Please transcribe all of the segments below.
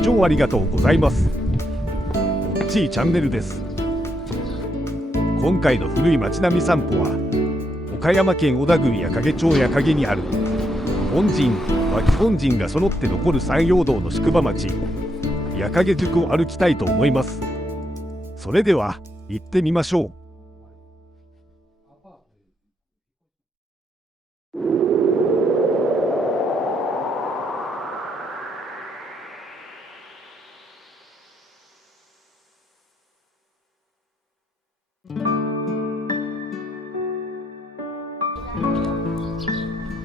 視聴ありがとうございます。おっちいチャンネルです。今回の古い町並み散歩は岡山県小田郡矢掛町矢掛にある本陣脇本陣が揃って残る山陽道の宿場町矢掛宿を歩きたいと思います。それでは行ってみましょう。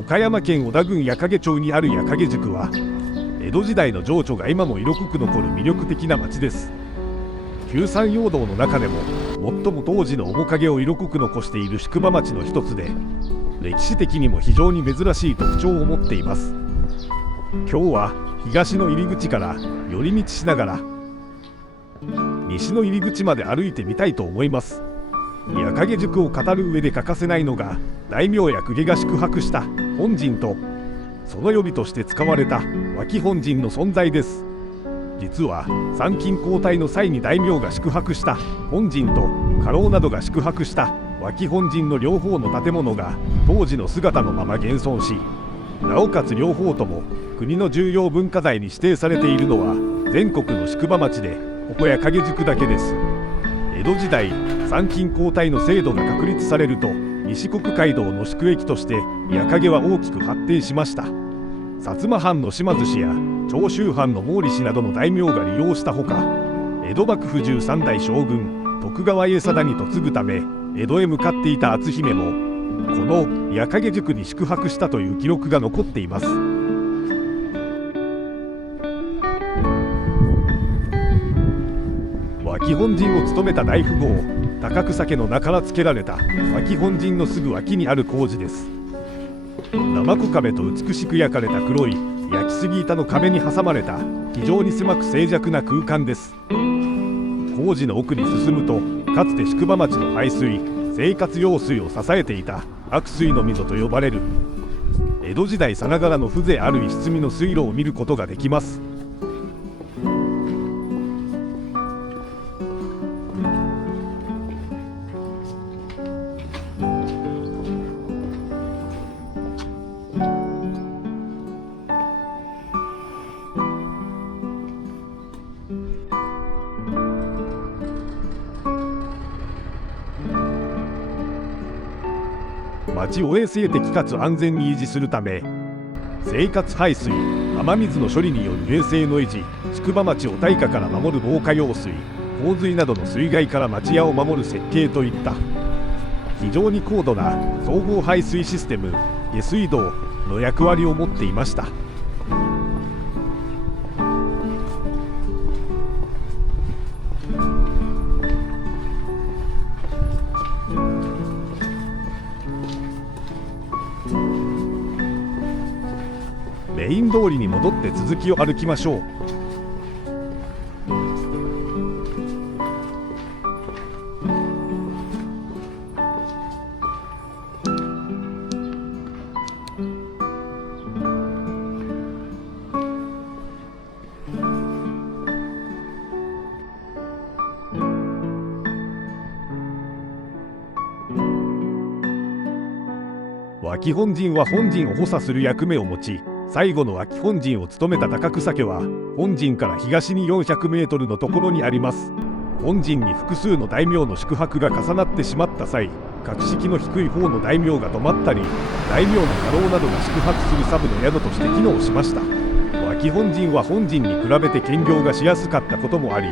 岡山県小田郡矢掛町にある矢掛宿は江戸時代の情緒が今も色濃く残る魅力的な町です。旧山陽道の中でも最も当時の面影を色濃く残している宿場町の一つで、歴史的にも非常に珍しい特徴を持っています。今日は東の入り口から寄り道しながら西の入り口まで歩いてみたいと思います。矢掛宿を語る上で欠かせないのが大名や公家が宿泊した本陣とその予備として使われた脇本陣の存在です。実は参勤交代の際に大名が宿泊した本陣と家老などが宿泊した脇本陣の両方の建物が当時の姿のまま現存し、なおかつ両方とも国の重要文化財に指定されているのは全国の宿場町でここ矢掛宿だけです。江戸時代参勤交代の制度が確立されると西国街道の宿駅として矢掛は大きく発展しました。薩摩藩の島津氏や長州藩の毛利氏などの大名が利用したほか、江戸幕府13代将軍徳川家定に嫁ぐため江戸へ向かっていた篤姫もこの矢掛宿に宿泊したという記録が残っています。脇本陣を務めた大富豪高草家の名から付けられた脇本陣のすぐ脇にある工事です。生子壁と美しく焼かれた黒い焼きすぎ板の壁に挟まれた非常に狭く静寂な空間です。工事の奥に進むとかつて宿場町の排水生活用水を支えていた悪水の溝と呼ばれる江戸時代さながらの風情ある石積みの水路を見ることができます。町を衛生的かつ安全に維持するため生活排水雨水の処理による衛生の維持、宿場町を大火から守る防火用水、洪水などの水害から町屋を守る設計といった非常に高度な総合排水システム下水道の役割を持っていました。メイン通りに戻って続きを歩きましょう。脇本陣は本陣を補佐する役目を持ち、最後の脇本陣を務めた高草家は本陣から東に400メートルのところにあります。本陣に複数の大名の宿泊が重なってしまった際、格式の低い方の大名が泊まったり大名の家老などが宿泊するサブの宿として機能しました。脇本陣は本陣に比べて兼業がしやすかったこともあり、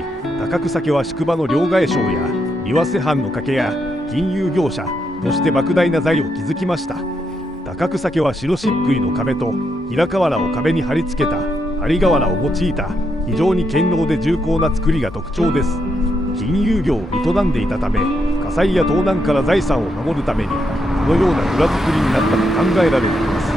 高草家は宿場の両替商や岩瀬藩の掛けや金融業者として莫大な財を築きました。高草家は白漆喰の壁と平瓦を壁に貼り付けた張瓦を用いた非常に堅牢で重厚な造りが特徴です。金融業を営んでいたため火災や盗難から財産を守るためにこのような蔵造りになったと考えられています。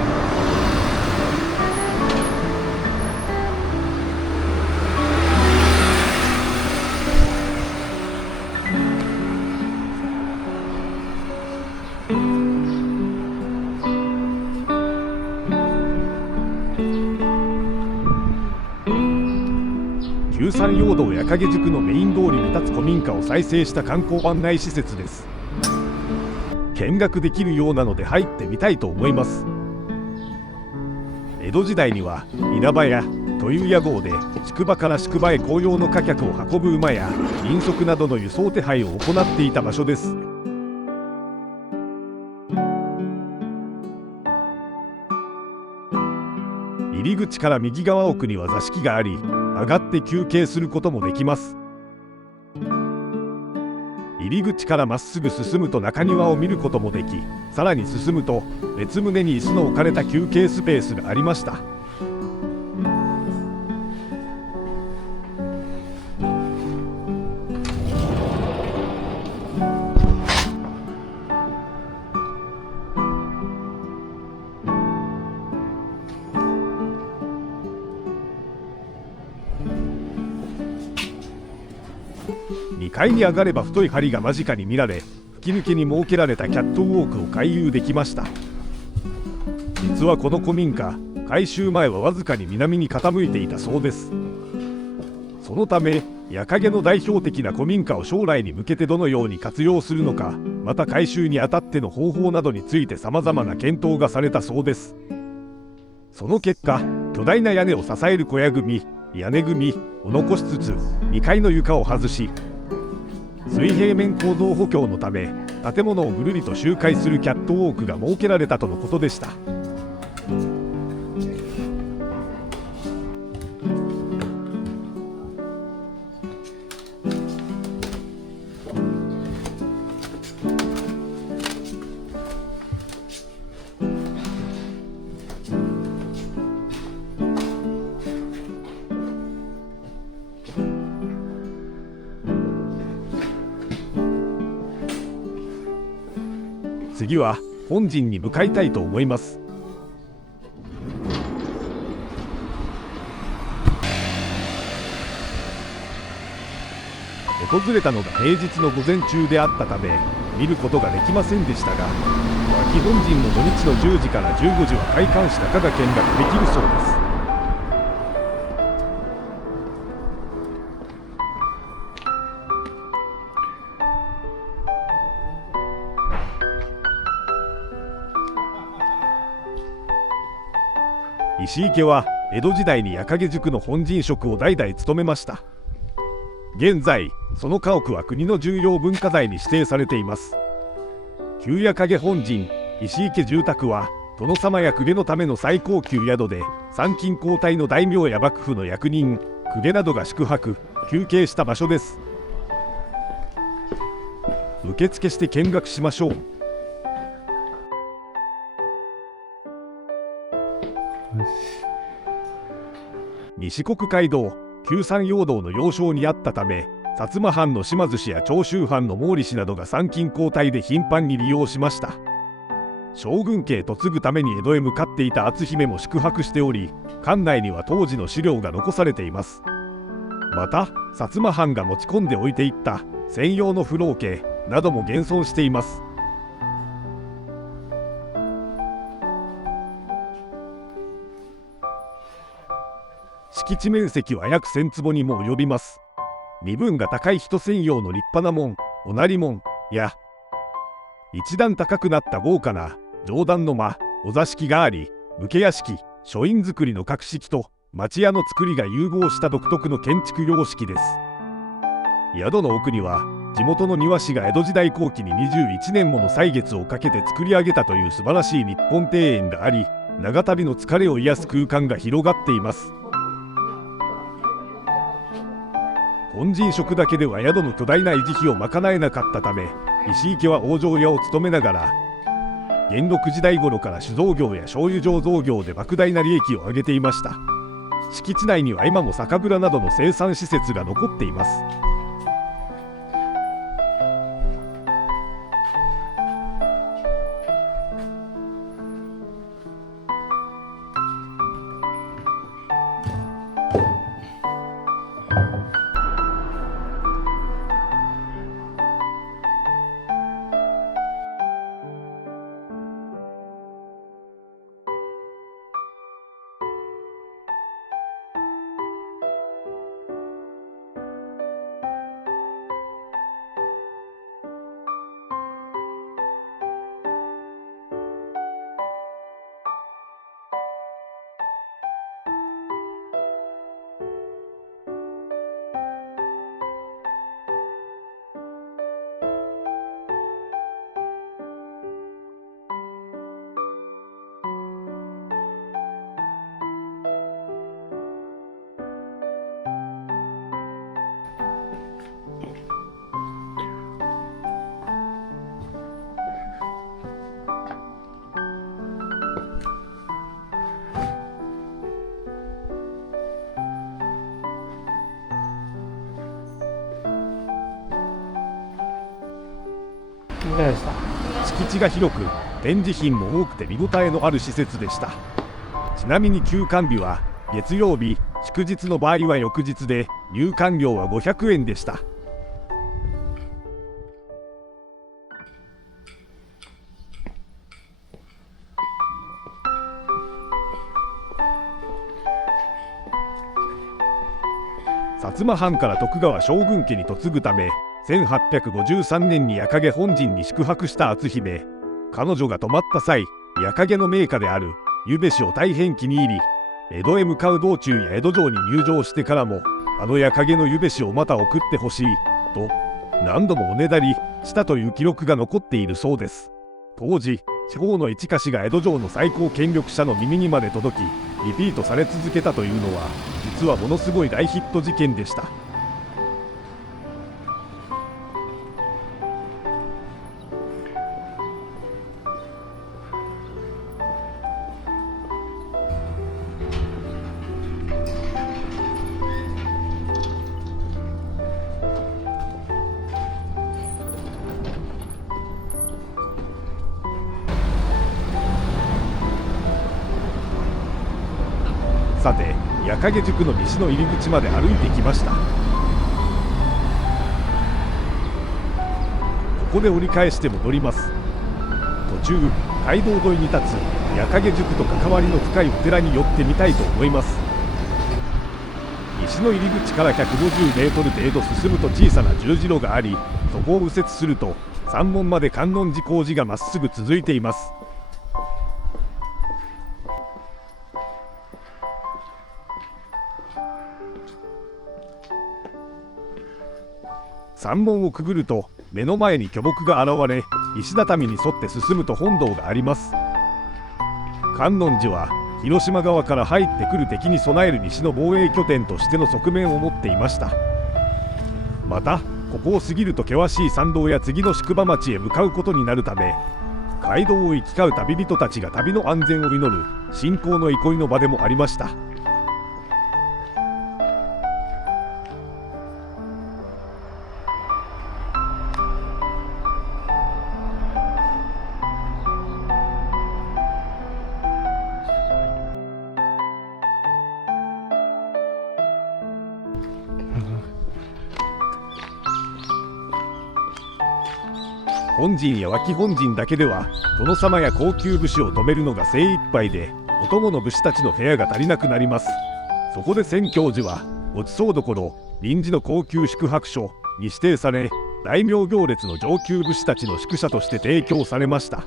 山陽道矢影宿のメイン通りに立つ古民家を再生した観光案内施設です。見学できるようなので入ってみたいと思います。江戸時代には稲葉屋という屋号で宿場から宿場へ紅葉の貨客を運ぶ馬や人足などの輸送手配を行っていた場所です。入り口から右側奥には座敷があり、上がって休憩することもできます。入り口からまっすぐ進むと中庭を見ることもでき、さらに進むと別棟に椅子の置かれた休憩スペースがありました。2階に上がれば太い梁が間近に見られ、吹き抜けに設けられたキャットウォークを回遊できました。実はこの古民家、改修前はわずかに南に傾いていたそうです。そのため矢影の代表的な古民家を将来に向けてどのように活用するのか、また改修にあたっての方法などについてさまざまな検討がされたそうです。その結果、巨大な屋根を支える小屋組、屋根組を残しつつ2階の床を外し、水平面構造補強のため建物をぐるりと周回するキャットウォークが設けられたとのことでした。次は本陣に向かいたいと思います。訪れたのが平日の午前中であったため見ることができませんでしたが、脇本陣の土日の10時から15時は開館し中が見学できるそうです。石井家は江戸時代に矢影宿の本陣職を代々務めました。現在その家屋は国の重要文化財に指定されています。旧矢影本陣石井家住宅は殿様や公家のための最高級宿で、参勤交代の大名や幕府の役人、公家などが宿泊休憩した場所です。受付して見学しましょう。西国街道旧山陽道の要衝にあったため、薩摩藩の島津氏や長州藩の毛利氏などが参勤交代で頻繁に利用しました。将軍家へ嫁ぐために江戸へ向かっていた篤姫も宿泊しており、館内には当時の資料が残されています。また薩摩藩が持ち込んでおいていった専用の風呂桶なども現存しています。敷地面積は約1000坪にも及びます。身分が高い人専用の立派な門、おなり門や一段高くなった豪華な上段の間、お座敷があり、武家屋敷、書院造りの格式と町屋の造りが融合した独特の建築様式です。宿の奥には地元の庭師が江戸時代後期に21年もの歳月をかけて作り上げたという素晴らしい日本庭園があり、長旅の疲れを癒す空間が広がっています。本陣職だけでは宿の巨大な維持費を賄えなかったため、石井家は往生屋を務めながら元禄時代頃から酒造業や醤油醸造業で莫大な利益を上げていました。敷地内には今も酒蔵などの生産施設が残っています。いかがでした？敷地が広く展示品も多くて見応えのある施設でした。ちなみに休館日は月曜日、祝日の場合は翌日で入館料は500円でした。薩摩藩から徳川将軍家に嫁ぐため1853年に矢影本陣に宿泊した篤姫。彼女が泊まった際、矢影の名家であるゆべしを大変気に入り、江戸へ向かう道中や江戸城に入城してからもあの矢影のゆべしをまた送ってほしいと何度もおねだりしたという記録が残っているそうです。当時地方の一家氏が江戸城の最高権力者の耳にまで届きリピートされ続けたというのは実はものすごい大ヒット事件でした。さて、矢影宿の西の入り口まで歩いてきました。ここで折り返して戻ります。途中、街道沿いに立つ矢影宿と関わりの深いお寺に寄ってみたいと思います。西の入り口から150メートル程度進むと小さな十字路があり、そこを右折すると山門まで観音寺工事がまっすぐ続いています。山門をくぐると目の前に巨木が現れ、石畳に沿って進むと本堂があります。観音寺は広島側から入ってくる敵に備える西の防衛拠点としての側面を持っていました。またここを過ぎると険しい山道や次の宿場町へ向かうことになるため、街道を行き交う旅人たちが旅の安全を祈る信仰の憩いの場でもありました。本陣や脇本陣だけでは殿様や高級武士を止めるのが精一杯で、お供の武士たちの部屋が足りなくなります。そこで宣教寺はごちそう処臨時の高級宿泊所に指定され、大名行列の上級武士たちの宿舎として提供されました。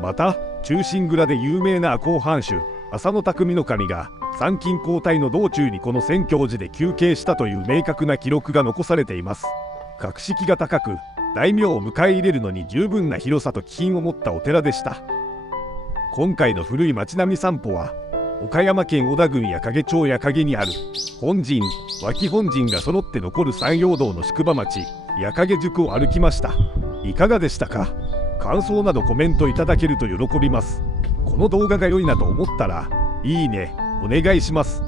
また忠臣蔵で有名な赤穂藩主浅野匠の神が参勤交代の道中にこの宣教寺で休憩したという明確な記録が残されています。格式が高く、大名を迎え入れるのに十分な広さと気品を持ったお寺でした。今回の古い町並み散歩は岡山県小田郡矢掛町矢掛にある本陣、脇本陣が揃って残る山陽道の宿場町矢掛宿を歩きました。いかがでしたか？感想などコメントいただけると喜びます。この動画が良いなと思ったらいいねお願いします。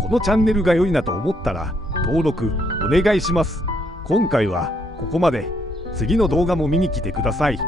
このチャンネルが良いなと思ったら登録お願いします。今回はここまで。次の動画も見に来てください。